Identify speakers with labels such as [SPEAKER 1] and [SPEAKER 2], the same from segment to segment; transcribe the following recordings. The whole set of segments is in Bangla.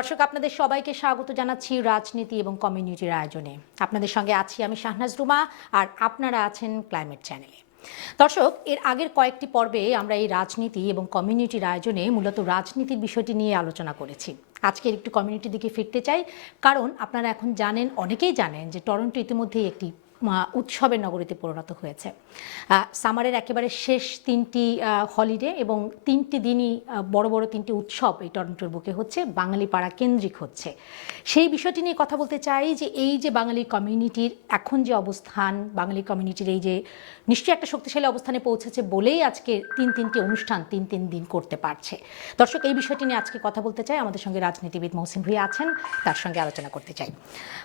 [SPEAKER 1] দর্শক, আপনাদের সবাইকে স্বাগত জানাচ্ছি রাজনীতি এবং কমিউনিটির আয়োজনে। আপনাদের সঙ্গে আছি আমি শাহনাজ রুমা আর আপনারা আছেন ক্লাইমেট চ্যানেলে। দর্শক, এর আগের কয়েকটি পর্বে আমরা এই রাজনীতি এবং কমিউনিটির আয়োজনে মূলত রাজনীতির বিষয়টি নিয়ে আলোচনা করেছি। আজকের একটু কমিউনিটির দিকে ফিরতে চাই, কারণ আপনারা এখন জানেন, অনেকেই জানেন যে টরন্টো ইতিমধ্যেই একটি উৎসবের নগরীতে পরিণত হয়েছে। সামারের একেবারে শেষ তিনটি হলিডে এবং তিনটি দিনই বড় বড় তিনটি উৎসব এই টরন্টোর বুকে হচ্ছে বাঙালি পাড়া কেন্দ্রিক হচ্ছে। সেই বিষয়টি নিয়ে কথা বলতে চাই যে এই যে বাঙালি কমিউনিটির এখন যে অবস্থান, বাঙালি কমিউনিটির এই যে নিশ্চয়ই একটা শক্তিশালী অবস্থানে পৌঁছেছে বলেই আজকে তিন তিনটি অনুষ্ঠান, তিন তিন দিন করতে পারছে। দর্শক, এই বিষয়টি নিয়ে আজকে কথা বলতে চাই, আমাদের সঙ্গে রাজনীতিবিদ মহসিন ভুইয়া আছেন, তার সঙ্গে আলোচনা করতে চাই।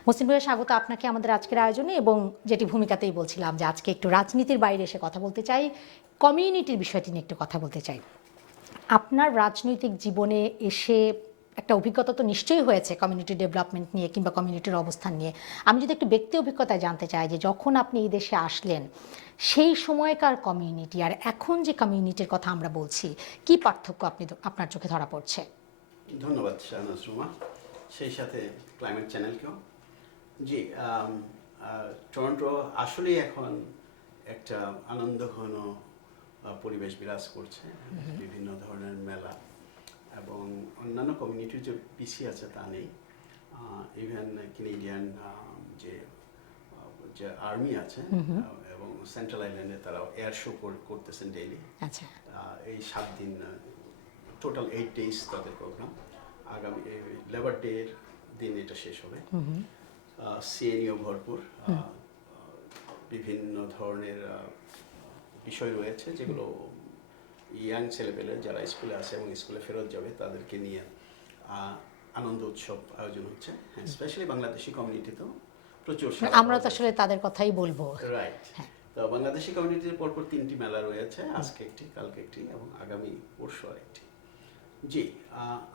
[SPEAKER 1] মহসিন ভুইয়া, স্বাগত আপনাকে আমাদের আজকের আয়োজনে এবং যেটি ভূমিকাতেই বলছিলাম যে আজকে একটু রাজনীতির বাইরে এসে কথা বলতে চাই কমিউনিটির বিষয়টি নিয়ে একটু কথা বলতে চাই। আপনার রাজনৈতিক জীবনে এসে একটা অভিজ্ঞতা তো নিশ্চয়ই হয়েছে কমিউনিটি ডেভেলপমেন্ট নিয়ে কিংবা কমিউনিটির অবস্থান নিয়ে। আমি যদি একটু ব্যক্তি অভিজ্ঞতায় জানতে চাই যে যখন আপনি এই দেশে আসলেন, সেই সময়কার কমিউনিটি আর এখন যে কমিউনিটির কথা আমরা বলছি, কি পার্থক্য আপনি আপনার চোখে ধরা পড়ছে?
[SPEAKER 2] ধন্যবাদ সেই সাথে ক্লাইমেট চ্যানেলকেও জি টরন্টো আসলেই এখন একটা আনন্দঘন পরিবেশ বিরাজ করছে। বিভিন্ন ধরনের মেলা এবং অন্যান্য কমিউনিটির যে পিছিয়ে আছে তা নেই। ইভেন কেনেডিয়ান যে যে আর্মি আছে এবং সেন্ট্রাল আইল্যান্ডে তারা এয়ার শো করতেছেন ডেইলি
[SPEAKER 1] আচ্ছা।
[SPEAKER 2] এই সাত দিন টোটাল এইট ডেজ তাদের প্রোগ্রাম আগামী লেবার ডের দিন এটা শেষ হবে। সিএনইও ভরপুর বিভিন্ন ধরনের বিষয় রয়েছে যেগুলো ইয়াং ছেলেপেলে যারা স্কুলে আসে এবং স্কুলে ফেরত যাবে তাদেরকে নিয়ে আনন্দ উৎসব আয়োজন হচ্ছে। হ্যাঁ স্পেশালি বাংলাদেশি কমিউনিটিতেও প্রচুর
[SPEAKER 1] আমরা তো আসলে তাদের কথাই বলব।
[SPEAKER 2] রাইট
[SPEAKER 1] হ্যাঁ।
[SPEAKER 2] তো বাংলাদেশি কমিউনিটির পরপর তিনটি মেলা রয়েছে আজকে একটি কালকে একটি এবং আগামী পরশু আরেকটি। জি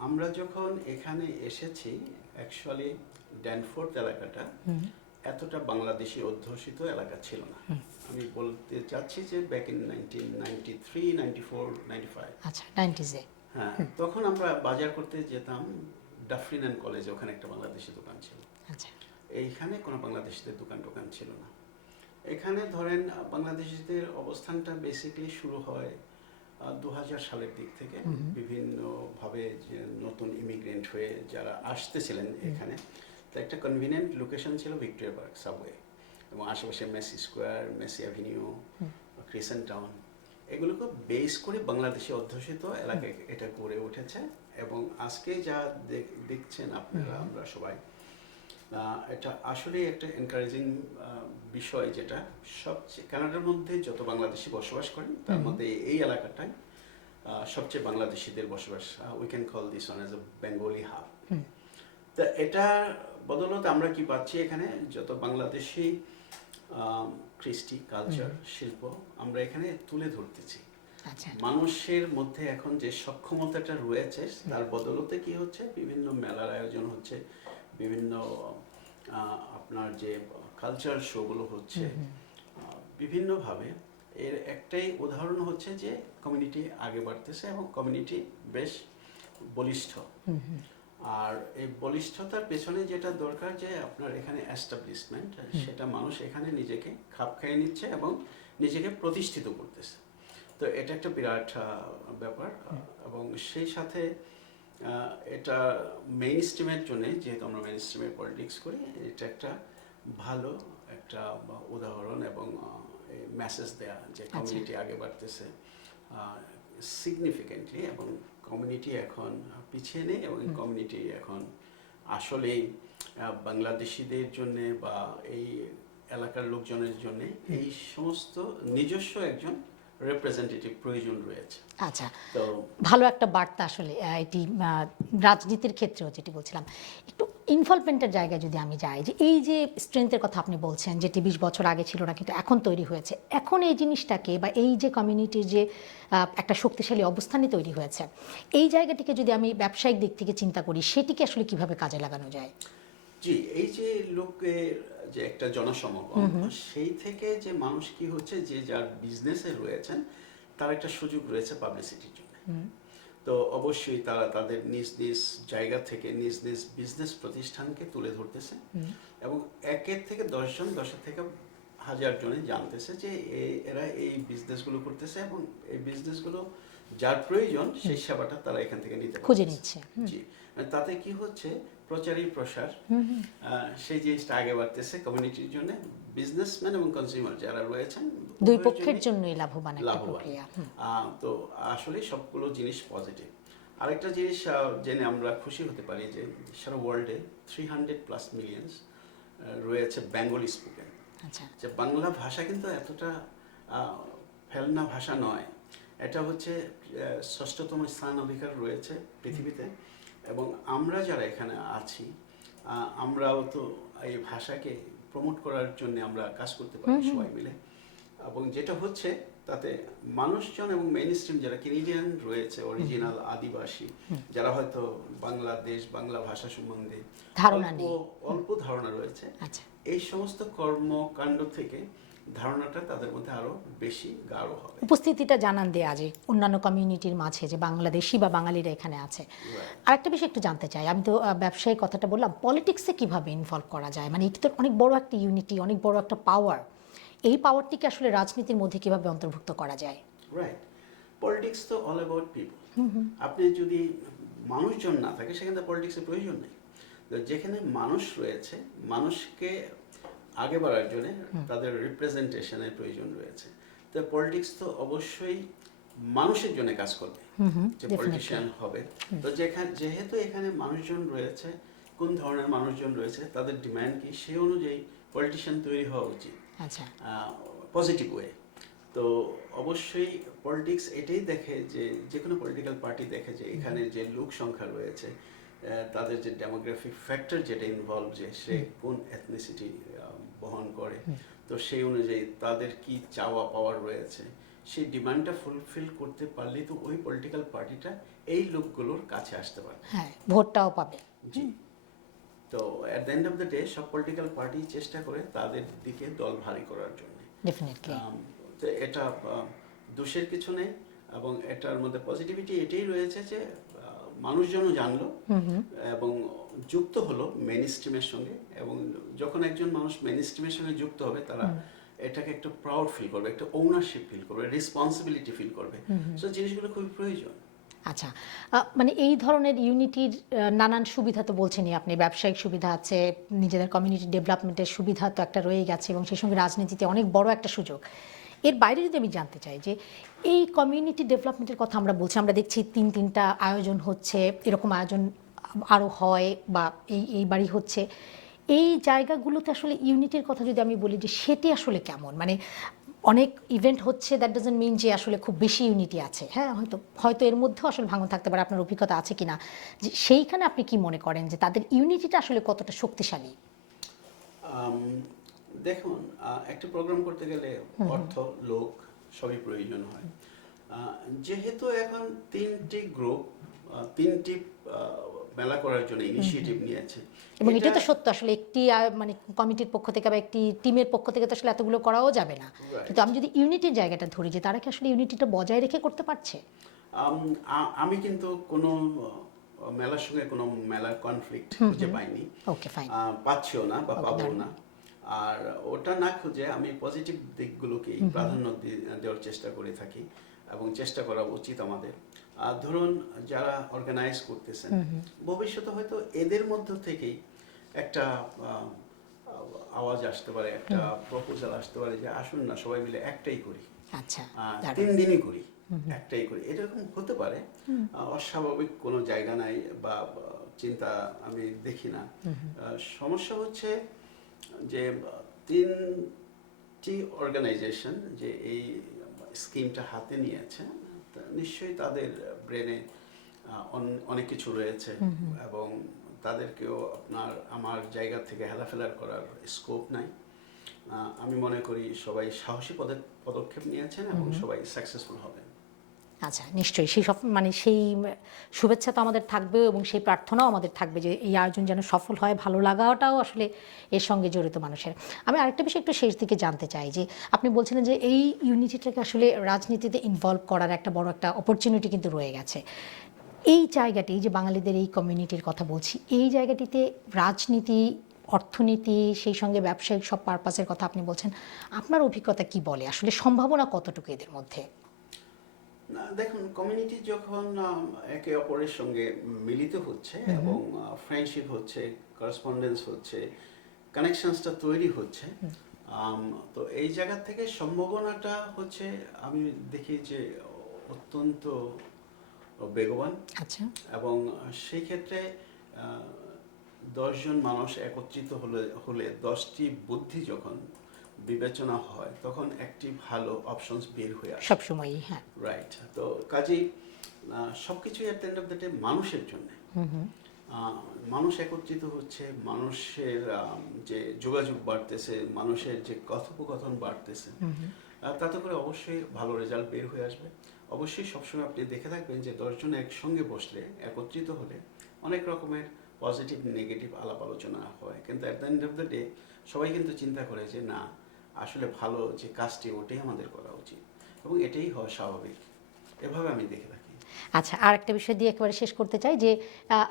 [SPEAKER 2] আমরা যখন এখানে এসেছি অ্যাকচুয়ালি ড্যানফোর্ড এলাকাটা এতটা বাংলাদেশি অধ্যুষিত এলাকা ছিল না। আমি বলতে চাচ্ছি যে back in nineteen ninety three ninety four ninety five
[SPEAKER 1] আচ্ছা নাইনটিজে
[SPEAKER 2] হ্যাঁ তখন আমরা বাজার করতে যেতাম ডাফরিন অ্যান্ড কলেজে ওখানে একটা বাংলাদেশি দোকান ছিল।
[SPEAKER 1] আচ্ছা।
[SPEAKER 2] এইখানে কোনো বাংলাদেশিদের দোকান টোকান ছিল না। এখানে ধরেন বাংলাদেশিদের অবস্থানটা বেসিক্যালি শুরু হয় দু হাজার সালের দিক থেকে। বিভিন্নভাবে যে নতুন ইমিগ্রেন্ট হয়ে যারা আসতেছিলেন এখানে। তো একটা কনভিনিয়েন্ট লোকেশন ছিল ভিক্টোরিয়া পার্ক সাবওয়ে এবং আশেপাশে Massey Square Massey Avenue Crescent Town এগুলোকে বেস করে বাংলাদেশি অধ্যুষিত এলাকায় এটা গড়ে উঠেছে। এবং আজকে যা দেখছেন আপনারা আমরা সবাই এটা আসলেই একটা এনকারেজিং বিষয় যেটা সবচেয়ে কানাডার মধ্যে যত বাংলাদেশি বসবাস করেন তার মধ্যে এই এলাকাটাই সবচেয়ে বাংলাদেশিদের বসবাস। We can call this one as a Bengali hub তা এটা বদলত আমরা কি পাচ্ছি এখানে? যত বাংলাদেশি কৃষ্টি কালচার শিল্প আমরা এখানে তুলে ধরতেছি।
[SPEAKER 1] আচ্ছা।
[SPEAKER 2] মানুষের মধ্যে এখন যে সক্ষমতাটা রয়েছে তার বদলতে কি হচ্ছে? বিভিন্ন মেলার আয়োজন হচ্ছে বিভিন্ন আপনার যে কালচার শোগুলো হচ্ছে বিভিন্নভাবে। এর একটাই উদাহরণ হচ্ছে যে কমিউনিটি আগে বাড়তেছে এবং কমিউনিটি বেশ বলিষ্ঠ। আর এই বলিষ্ঠতার পেছনে যেটা দরকার যে আপনার এখানে অ্যাস্টাবলিশমেন্ট সেটা মানুষ এখানে নিজেকে খাপ খাইয়ে নিচ্ছে এবং নিজেকে প্রতিষ্ঠিত করতেছে। তো এটা একটা বিরাট ব্যাপার। এবং সেই সাথে এটা মেইন স্ট্রিমের জন্য যেহেতু আমরা মেইন স্ট্রিমে পলিটিক্স করি এটা একটা ভালো একটা উদাহরণ এবং মেসেজ দেয়া যে কমিউনিটি আগে বাড়তেছে। সিগনিফিকেন্টলি এবং কমিউনিটি এখন পিছিয়ে নেই এবং কমিউনিটি এখন আসলেই বাংলাদেশিদের জন্য বা এই এলাকার লোকজনের জন্য এই সমস্ত নিজস্ব একজন রিপ্রেজেন্টেটিভ প্রয়োজন রয়েছে।
[SPEAKER 1] আচ্ছা
[SPEAKER 2] তো
[SPEAKER 1] ভালো একটা বার্তা আসলে এটি রাজনীতির ক্ষেত্রেও যেটি বলছিলাম। একটু ইনভলভমেন্টের জায়গায় যদি আমি যাই যে এই যে স্ট্রেংথের কথা আপনি বলছেন যেটি বিশ বছর আগে ছিল না কিন্তু এখন তৈরি হয়েছে এখন এই জিনিসটাকে বা এই যে কমিউনিটির যে একটা শক্তিশালী অবস্থানই তৈরি হয়েছে এই জায়গাটিকে যদি আমি ব্যবসায়িক দিক থেকে চিন্তা করি সেটিকে আসলে কীভাবে কাজে লাগানো যায়?
[SPEAKER 2] জি এই যে লোকের যে একটা জনসমাগম সেই থেকে যে মানুষ কি হচ্ছে যে যার বিজনেসে রয়েছেন তার একটা সুযোগ রয়েছে পাবলিসিটির জন্য। তো অবশ্যই তারা তাদের নিজ নিজ জায়গা থেকে নিজ নিজ বিজনেস প্রতিষ্ঠানকে তুলে ধরতেছে। এবং একের থেকে দশজন দশের থেকে হাজার জনে জানতেছে যে এরা এই বিজনেসগুলো করতেছে এবং এই বিজনেসগুলো যার প্রয়োজন সেই সেবাটা তারা এখান থেকে নিতে
[SPEAKER 1] খুঁজে নিচ্ছে।
[SPEAKER 2] জি। তাতে কি হচ্ছে প্রচারই প্রসার সেই জিনিসটা আগে বাড়তেছে কমিউনিটির জন্য। বিজনেসম্যান এবং কনজিউমার যারা রয়েছেন
[SPEAKER 1] দুই পক্ষের
[SPEAKER 2] জন্যই
[SPEAKER 1] লাভবান একটা প্রক্রিয়া
[SPEAKER 2] তো আসলে সবগুলো জিনিস পজিটিভ আরেকটা জিনিস জেনে আমরা খুশি হতে পারি যে সারা ওয়ার্ল্ডে থ্রি হান্ড্রেড প্লাস মিলিয়ন্স রয়েছে বেঙ্গলি স্পোকেন
[SPEAKER 1] আচ্ছা।
[SPEAKER 2] যে বাংলা ভাষা কিন্তু এতটা ফেলনা ভাষা নয়। এটা হচ্ছে ষষ্ঠতম স্থান অধিকার রয়েছে পৃথিবীতে। এবং আমরা যারা এখানে আছি আমরাও তো এই ভাষাকে প্রমোট করার জন্য আমরা কাজ করতে পারি সবাই মিলে। এবং যেটা হচ্ছে তাতে মানুষজন এবং মেইন স্ট্রিম যারা কেনেডিয়ান রয়েছে অরিজিনাল আদিবাসী যারা হয়তো বাংলাদেশ বাংলা ভাষা সম্বন্ধে
[SPEAKER 1] ধারণা
[SPEAKER 2] অল্প- অল্প ধারণা রয়েছে।
[SPEAKER 1] আচ্ছা।
[SPEAKER 2] এই সমস্ত কর্মকাণ্ড থেকে ধারণাটা তাদের মধ্যে আরও বেশি গাঢ় হবে।
[SPEAKER 1] উপস্থিতিটা জানান দেয়া যে অন্যান্য কমিউনিটির মাঝে যে বাংলাদেশি বা বাঙালিরা এখানে আছে। আর একটা বিষয় একটু জানতে চাই আমি তো ব্যবসায়ী কথাটা বললাম পলিটিক্সে কীভাবে ইনভলভ করা যায়? মানে এটি তো অনেক বড় একটা ইউনিটি অনেক বড় একটা পাওয়ার এই পাওয়ারটিকে আসলে রাজনীতির মধ্যে কীভাবে অন্তর্ভুক্ত করা যায়?
[SPEAKER 2] রাইট পলিটিক্স তো অল অ্যাবাউট পিপল আপনি যদি মানুষজন না থাকে সেখানে পলিটিক্সের প্রয়োজন নেই। যেখানে মানুষ রয়েছে মানুষকে আগে বাড়ার জন্য তাদের রিপ্রেজেন্টেশনের প্রয়োজন রয়েছে। তো পলিটিক্স তো অবশ্যই মানুষের জন্য কাজ করবে যে পলিটিশিয়ান হবে। তো যেখানে যেহেতু এখানে মানুষজন রয়েছে কোন ধরনের মানুষজন রয়েছে তাদের ডিমান্ড কি? সেই অনুযায়ী পলিটিশিয়ান তৈরি হওয়া উচিত।
[SPEAKER 1] আচ্ছা।
[SPEAKER 2] পজিটিভ ওয়ে তো অবশ্যই পলিটিক্স এটাই দেখে যে যে কোনো পলিটিক্যাল পার্টি দেখে যে এখানে যে লোক সংখ্যা রয়েছে তাদের যে ডেমোগ্রাফিক ফ্যাক্টর যেটা ইনভলভ যে সে কোন এথনিসিটি বহন করে। তো সেই অনুযায়ী তাদের কি চাওয়া পাওয়ার রয়েছে সেই ডিমান্ডটা ফুলফিল করতে পারলেই তো ওই পলিটিক্যাল পার্টিটা এই লোকগুলোর কাছে আসতে পারে
[SPEAKER 1] হ্যাঁ ভোটটাও পাবে।
[SPEAKER 2] জি। তো at the end of the day সব পলিটিক্যাল পার্টি চেষ্টা করে তাদের দিকে দল ভারী করার জন্য।
[SPEAKER 1] ডেফিনেটলি
[SPEAKER 2] তো এটা দোষের কিছু নেই এবং এটার মধ্যে পজিটিভিটি এটাই রয়েছে যে আহ, মানুষজনও জানলো এবং যুক্ত হলো মেন স্ট্রিমের সঙ্গে এবং যখন একজন মানুষ মেন স্ট্রিমের সঙ্গে যুক্ত হবে তারা এটাকে একটা প্রাউড ফিল করবে একটা ওনারশিপ ফিল করবে রেসপন্সিবিলিটি ফিল করবে। সো জিনিসগুলো খুবই প্রয়োজন।
[SPEAKER 1] আচ্ছা মানে এই ধরনের ইউনিটির নানান সুবিধা তো বলছেনই আপনি। ব্যবসায়িক সুবিধা আছে, নিজেদের কমিউনিটি ডেভেলপমেন্টের সুবিধা তো একটা রয়ে গেছে এবং সেই সঙ্গে রাজনীতিতে অনেক বড় একটা সুযোগ। এর বাইরে যদি আমি জানতে চাই যে, এই কমিউনিটি ডেভেলপমেন্টের কথা আমরা বলছি, আমরা দেখছি তিন, তিনটা আয়োজন হচ্ছে, এরকম আয়োজন আরও হয় বা এই এইবারই হচ্ছে। এই জায়গাগুলোতে আসলে ইউনিটির কথা যদি আমি বলি যে, সেটি আসলে কেমন? মানে অনেক ইভেন্ট হচ্ছে দ্যাট ডাজন্ট মিন যে আসলে খুব বেশি ইউনিটি আছে। হ্যাঁ হয়তো হয়তো এর মধ্যেও আসলে ভাঙন থাকতে পারে আপনার অভিজ্ঞতা আছে কিনা। যে সেইখানে আপনি কি মনে করেন যে তাদের ইউনিটিটা আসলে কতটা শক্তিশালী?
[SPEAKER 2] দেখুন একটা প্রোগ্রাম করতে গেলে অর্থ লোক সবই প্রয়োজন হয়। যেহেতু এখন তিনটি গ্রুপ তিনটি মেলা করার জন্য ইনিশিয়েটিভ নিয়েছে।
[SPEAKER 1] এবং এটা তো সত্য আসলে একটি মানে কমিটির পক্ষ থেকে বা একটি টিমের পক্ষ থেকে তো আসলে এতগুলো করাও যাবে না। কিন্তু আমি যদি ইউনিটির জায়গাটা ধরি যে তারা কি আসলে ইউনিটিটা বজায় রেখে করতে পারছে?
[SPEAKER 2] আমি কিন্তু কোনো মেলার সঙ্গে কোনো মেলার কনফ্লিক্ট খুঁজে পাইনি।
[SPEAKER 1] ওকে ফাইন
[SPEAKER 2] পাচ্ছিও না বা পাবো না। আর ওটা না খুঁজে আমি পজিটিভ দিকগুলোকেই প্রাধান্য দেওয়ার চেষ্টা করে থাকি এবং চেষ্টা করা উচিত আমাদের। ধরুন যারা অর্গানাইজ করতেছেন ভবিষ্যতে হয়তো এদের মধ্য থেকেই একটা আওয়াজ আসতে পারে একটা প্রপোজাল আসতে পারে যে আসুন না সবাই মিলে একটাই করি।
[SPEAKER 1] আচ্ছা
[SPEAKER 2] তিন দিনই করি একটাই করি। এরকম হতে পারে। অস্বাভাবিক কোনো জায়গা নাই বা চিন্তা আমি দেখি না। সমস্যা হচ্ছে যে তিনটি অর্গানাইজেশন যে এই স্কিমটা হাতে নিয়েছে নিশ্চয়ই তাদের ব্রেনে অনেক কিছু রয়েছে এবং তাদেরকেও আপনার আমার জায়গা থেকে হেলাফেলার করার স্কোপ নাই। আমি মনে করি সবাই সাহসী পদে- পদক্ষেপ নিয়েছেন এবং সবাই সাকসেসফুল হবেন।
[SPEAKER 1] আচ্ছা নিশ্চয়ই। সেই সব মানে সেই শুভেচ্ছা তো আমাদের থাকবে এবং সেই প্রার্থনাও আমাদের থাকবে যে এই আয়োজন যেন সফল হয়, ভালো লাগাটাও আসলে এর সঙ্গে জড়িত মানুষের। আমি আরেকটা বিষয় একটু শেষ দিকে জানতে চাই যে, আপনি বলছিলেন যে এই ইউনিটিটাকে আসলে রাজনীতিতে ইনভলভ করার একটা বড় একটা অপরচুনিটি কিন্তু রয়ে গেছে। এই জায়গাটি যে বাঙালিদের এই কমিউনিটির কথা বলছি, এই জায়গাটিতে রাজনীতি, অর্থনীতি, সেই সঙ্গে ব্যবসায়িক সব পারপাসের কথা আপনি বলছেন, আপনার অভিজ্ঞতা কি বলে? আসলে সম্ভাবনা কতটুকু এদের মধ্যে?
[SPEAKER 2] দেখুন কমিউনিটি যখন একে অপরের সঙ্গে মিলিত হচ্ছে এবং ফ্রেন্ডশিপ হচ্ছে করসপন্ডেন্স হচ্ছে কানেকশনসটা তৈরি হচ্ছে তো এই জায়গা থেকে সম্ভাবনাটা হচ্ছে আমি দেখি যে অত্যন্ত বেগবান।
[SPEAKER 1] আচ্ছা।
[SPEAKER 2] এবং সেই ক্ষেত্রে দশজন মানুষ একত্রিত হলে হলে দশটি বুদ্ধি যখন বিবেচনা হয় তখন একটি ভালো অপশনস বের হয়ে আসে।
[SPEAKER 1] সবসময়ই হ্যাঁ।
[SPEAKER 2] রাইট তো কাজেই সব কিছুই at end of the day মানুষের জন্য। মানুষ একত্রিত হচ্ছে মানুষের যে যোগাযোগ বাড়তেছে মানুষের যে কথোপকথন বাড়তেছে তাতে করে অবশ্যই ভালো রেজাল্ট বের হয়ে আসবে। অবশ্যই সবসময় আপনি দেখে থাকবেন যে দশজন একসঙ্গে বসলে একত্রিত হলে অনেক রকমের পজিটিভ নেগেটিভ আলাপ আলোচনা হয়। কিন্তু at the end of the day সবাই কিন্তু চিন্তা করে যে না আসলে ভালো যে কাজটি ওটাই আমাদের করা উচিত এবং এটাই হওয়া স্বাভাবিক। এভাবে আমি দেখে থাকি।
[SPEAKER 1] আচ্ছা আর একটা বিষয় দিয়ে একেবারে শেষ করতে চাই যে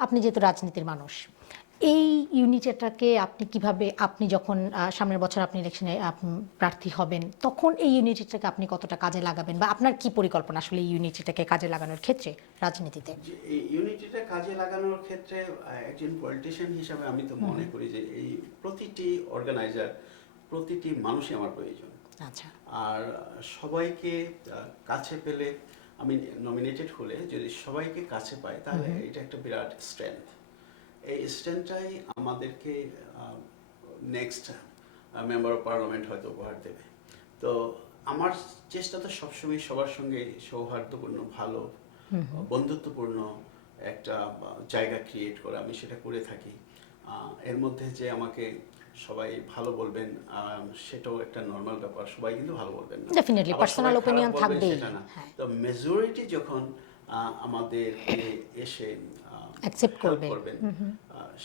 [SPEAKER 1] আপনি যেহেতু রাজনীতির মানুষ এই ইউনিটটাকে আপনি কীভাবে আপনি যখন সামনের বছর আপনি ইলেকশনে প্রার্থী হবেন তখন এই ইউনিটিটাকে আপনি কতটা কাজে লাগাবেন বা আপনার কি পরিকল্পনা আসলে এই ইউনিটিটাকে কাজে লাগানোর ক্ষেত্রে রাজনীতিতে?
[SPEAKER 2] এই ইউনিটিটা কাজে লাগানোর ক্ষেত্রে একজন পলিটিশিয়ান হিসাবে আমি তো মনে করি যে এই প্রতিটি অর্গানাইজার প্রতিটি মানুষই আমার প্রয়োজন।
[SPEAKER 1] আচ্ছা।
[SPEAKER 2] আর সবাইকে কাছে পেলে আমি নমিনেটেড হলে যদি সবাইকে কাছে পাই তাহলে এটা একটা বিরাট স্ট্রেংথ এই স্ট্রেংথটাই আমাদেরকে নেক্সট মেম্বার অফ পার্লামেন্ট হয়তো উপহার দেবে। তো আমার চেষ্টা তো সবসময় সবার সঙ্গে সৌহার্দ্যপূর্ণ ভালো বন্ধুত্বপূর্ণ একটা জায়গা ক্রিয়েট করা আমি সেটা করে থাকি। এর মধ্যে যে আমাকে সবাই ভালো বলবেন সেটাও একটা নর্মাল ব্যাপার সবাই কিন্তু ভালো বলবেন না
[SPEAKER 1] Definitely,
[SPEAKER 2] আবার
[SPEAKER 1] personal
[SPEAKER 2] সবাই খারাপ
[SPEAKER 1] opinion
[SPEAKER 2] বলবেন
[SPEAKER 1] থাকবেই,
[SPEAKER 2] সেটা না।
[SPEAKER 1] হ্যাঁ।
[SPEAKER 2] তো মেজরিটি যখন আহ, আমাদেরকে এসে
[SPEAKER 1] Accept করবে।
[SPEAKER 2] করবেন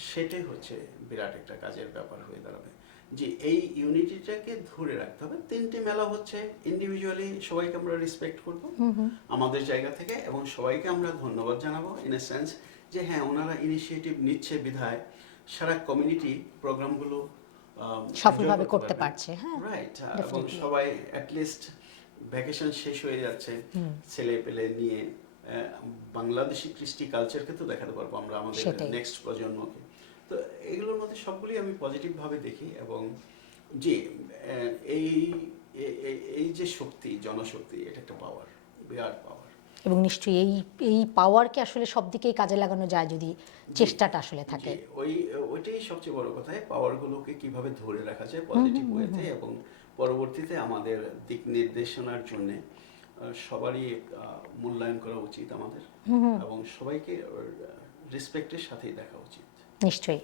[SPEAKER 2] সেটাই হচ্ছে বিরাট একটা কাজের ব্যাপার হয়ে দাঁড়াবে যে এই ইউনিটিটাকে ধরে রাখতে হবে তিনটি মেলা হচ্ছে ইন্ডিভিজুয়ালি সবাইকে আমরা রেসপেক্ট করব আমাদের জায়গা থেকে এবং সবাইকে আমরা ধন্যবাদ জানাব ইন এ সেন্স যে হ্যাঁ ওনারা ইনিশিয়েটিভ নিচ্ছে বিধায় সারা কমিউনিটি প্রোগ্রামগুলো
[SPEAKER 1] সফলভাবে করতে পারছে, হ্যাঁ,
[SPEAKER 2] রাইট এবং
[SPEAKER 1] definitely.
[SPEAKER 2] সবাই অ্যাটলিস্ট ভ্যাকেশন শেষ হয়ে যাচ্ছে ছেলে পেলে নিয়ে বাংলাদেশি কৃষ্টি কালচারকে তো দেখাতে পারব আমরা আমাদের নেক্সট প্রজন্মকে। তো এগুলোর মধ্যে সবগুলি আমি পজিটিভ ভাবে দেখি এবং যে এই এই যে শক্তি জনশক্তি এটা একটা পাওয়ার বিরাট পাওয়ার
[SPEAKER 1] এবং নিশ্চয়ই এই এই পাওয়ারকে আসলে সব দিকেই কাজে লাগানো যায় যদি চেষ্টাটা আসলে থাকে।
[SPEAKER 2] ওই ওইটাই সবচেয়ে বড় কথা। পাওয়ারগুলোকে কীভাবে ধরে রাখা যায় পজিটিভ ওয়েতে এবং পরবর্তীতে আমাদের দিক নির্দেশনার জন্য সবারই মূল্যায়ন করা উচিত আমাদের। এবং সবাইকে রেসপেক্টের সাথেই দেখা উচিত।
[SPEAKER 1] নিশ্চয়ই।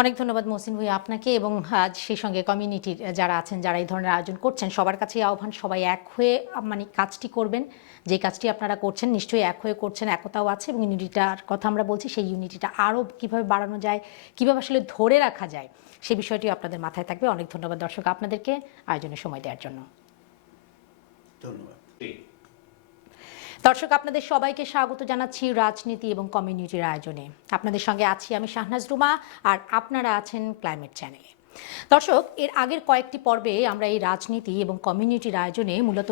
[SPEAKER 1] অনেক ধন্যবাদ মহসিন ভাই আপনাকে এবং আজ সেই সঙ্গে কমিউনিটির যারা আছেন যারা এই ধরনের আয়োজন করছেন সবার কাছেই আহ্বান সবাই এক হয়ে মানে কাজটি করবেন। যে কাজটি আপনারা করছেন নিশ্চয়ই এক হয়ে করছেন একতাও আছে এবং ইউনিটিটার কথা আমরা বলছি সেই ইউনিটিটা আরও কীভাবে বাড়ানো যায় কীভাবে আসলে ধরে রাখা যায় সেই বিষয়টিও আপনাদের মাথায় থাকবে। অনেক ধন্যবাদ দর্শক আপনাদেরকে আয়োজনে সময় দেওয়ার জন্য।
[SPEAKER 2] ধন্যবাদ।
[SPEAKER 1] দর্শক, আপনাদের সবাইকে স্বাগত জানাচ্ছি রাজনীতি এবং কমিউনিটির আয়োজনে। আপনাদের সঙ্গে আছি আমি শাহনাজ রুমা আর আপনারা আছেন ক্লাইমেট চ্যানেলে। দর্শক, এর আগের কয়েকটি পর্বে আমরা এই রাজনীতি এবং কমিউনিটির আয়োজনে মূলত